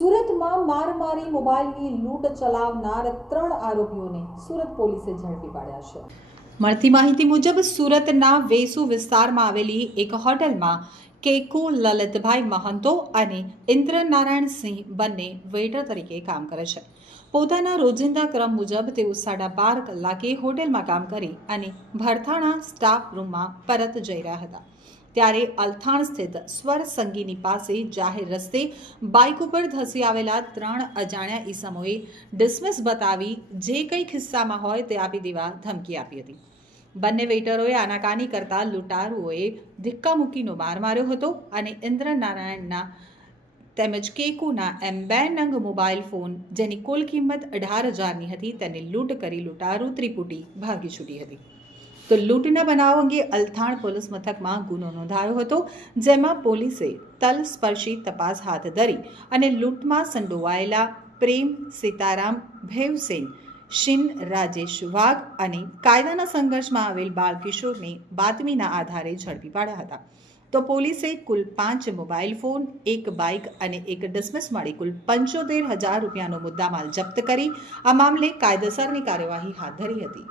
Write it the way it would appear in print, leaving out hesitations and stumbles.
સુરતમાં મારમારી મોબાઈલની લૂંટ ચલાવનાર 3 આરોપીઓને સુરત પોલીસે ઝડપી પાડ્યા છે। મળતી માહિતી મુજબ સુરતના વેસુ વિસ્તારમાં આવેલી એક હોટલમાં કેકુ લલિતભાઈ મહંતો અને ઇન્દ્રનારાયણસિંહ બંને વેટર તરીકે કામ કરે છે। પોતાના રોજિંદા ક્રમ મુજબ તેઓ 12.5 કલાકે હોટલમાં કામ કરી અને ભરથાણા સ્ટાફ રૂમમાં પરત જઈ રહ્યા હતા। ત્યારે અલથાણ સ્થિત સ્વર સંગીની પાસે જાહેર રસ્તે બાઇક ઉપર ધસી આવેલા 3 અજાણ્યા ઈસમોએ ડિસમિસ બતાવી જે કંઈ ખિસ્સામાં હોય તે આપી દેવા ધમકી આપી હતી। બંને વેઇટરોએ આનાકાની કરતા લૂંટારુઓએ ધક્કામુક્કીનો માર માર્યો હતો અને ઇન્દ્રનારાયણના તેમજ કેકુના એમ 2 નંગ મોબાઈલ ફોન જેની કુલ કિંમત 18,000ની હતી તેને લૂંટ કરી લૂંટારૂ ત્રિપુટી ભાગી છૂટી હતી। તો લૂંટના બનાવ અંગે અલથાણ પોલીસ મથકમાં ગુનો નોંધાયો હતો, જેમાં પોલીસે તલસ્પર્શી તપાસ હાથ ધરી અને લૂંટમાં સંડોવાયેલા પ્રેમ સીતારામ ભેવસેન શિન રાજેશ વાઘ અને કાયદાના સંઘર્ષમાં આવેલ બાળકિશોરને બાતમીના આધારે ઝડપી પાડ્યા હતા। તો પોલીસે કુલ 5 મોબાઈલ ફોન, 1 બાઇક અને 1 ડિસમિસ મળી કુલ 75,000 રૂપિયાનો મુદ્દામાલ જપ્ત કરી આ મામલે કાયદેસરની કાર્યવાહી હાથ ધરી હતી।